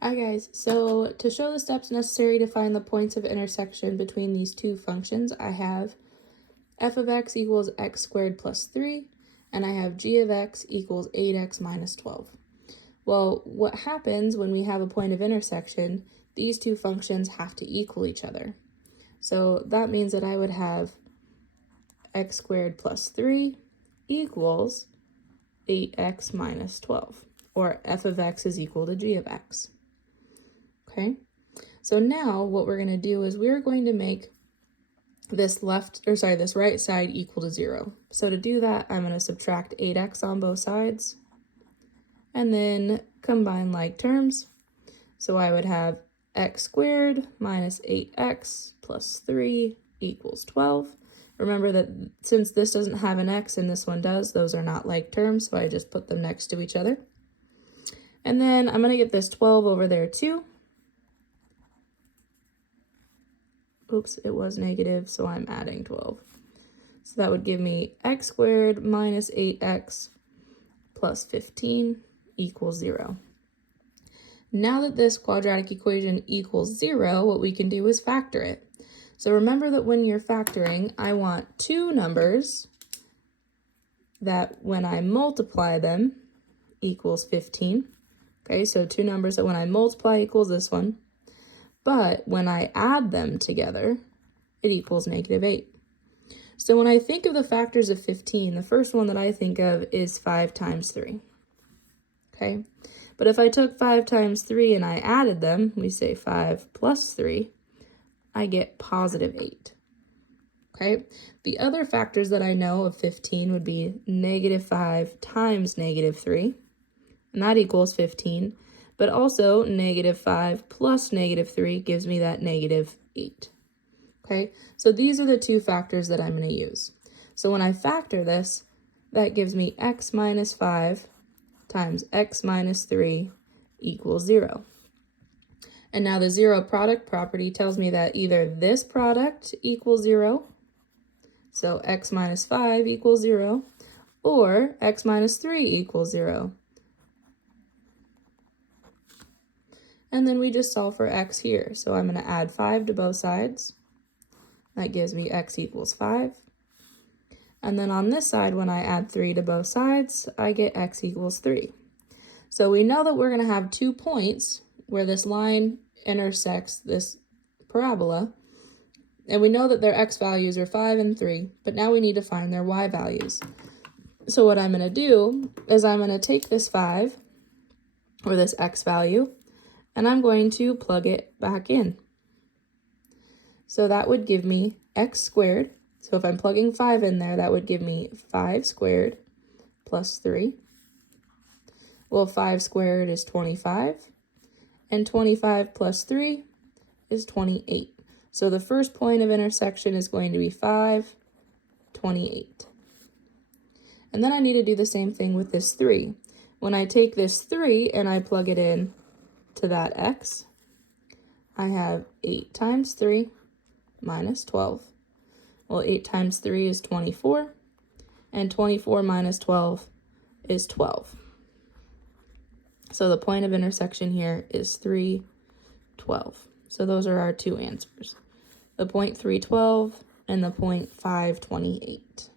Hi guys, so to show the steps necessary to find the points of intersection between these two functions, I have f of x equals x squared plus 3, and I have g of x equals 8x minus 12. Well, what happens when we have a point of intersection, these two functions have to equal each other. So that means that I would have x squared plus 3 equals 8x minus 12, or f of x is equal to g of x. Okay, so now what we're going to do is we're going to make this right side equal to 0. So to do that, I'm going to subtract 8x on both sides and then combine like terms. So I would have x squared minus 8x plus 3 equals 12. Remember that since this doesn't have an x and this one does, those are not like terms, so I just put them next to each other. And then I'm going to get this 12 over there too. Oops, it was negative, so I'm adding 12. So that would give me x squared minus 8x plus 15 equals 0. Now that this quadratic equation equals 0, what we can do is factor it. So remember that when you're factoring, I want two numbers that when I multiply them equals 15. Okay, so two numbers that when I multiply equals this one. But when I add them together, it equals negative 8. So when I think of the factors of 15, the first one that I think of is 5 times 3. Okay, but if I took 5 times 3 and I added them, we say 5 plus 3, I get positive 8. Okay, the other factors that I know of 15 would be negative 5 times negative 3, and that equals 15. But also negative 5 plus negative 3 gives me that negative 8. Okay, so these are the two factors that I'm going to use. So when I factor this, that gives me x minus 5 times x minus 3 equals 0. And now the zero product property tells me that either this product equals 0, so x minus 5 equals 0, or x minus 3 equals 0. And then we just solve for x here. So I'm going to add 5 to both sides. That gives me x equals 5. And then on this side, when I add 3 to both sides, I get x equals 3. So we know that we're going to have 2 points where this line intersects this parabola. And we know that their x values are 5 and 3, but now we need to find their y values. So what I'm going to do is I'm going to take this 5, or this x value, and I'm going to plug it back in. So that would give me x squared. So if I'm plugging 5 in there, that would give me 5 squared plus 3. Well, 5 squared is 25, and 25 plus 3 is 28. So the first point of intersection is going to be 5, 28. And then I need to do the same thing with this 3. When I take this 3 and I plug it in to that x, I have 8 times 3 minus 12. Well, 8 times 3 is 24, and 24 minus 12 is 12. So the point of intersection here is 3, 12. So those are our two answers, the point 312 and the point 528.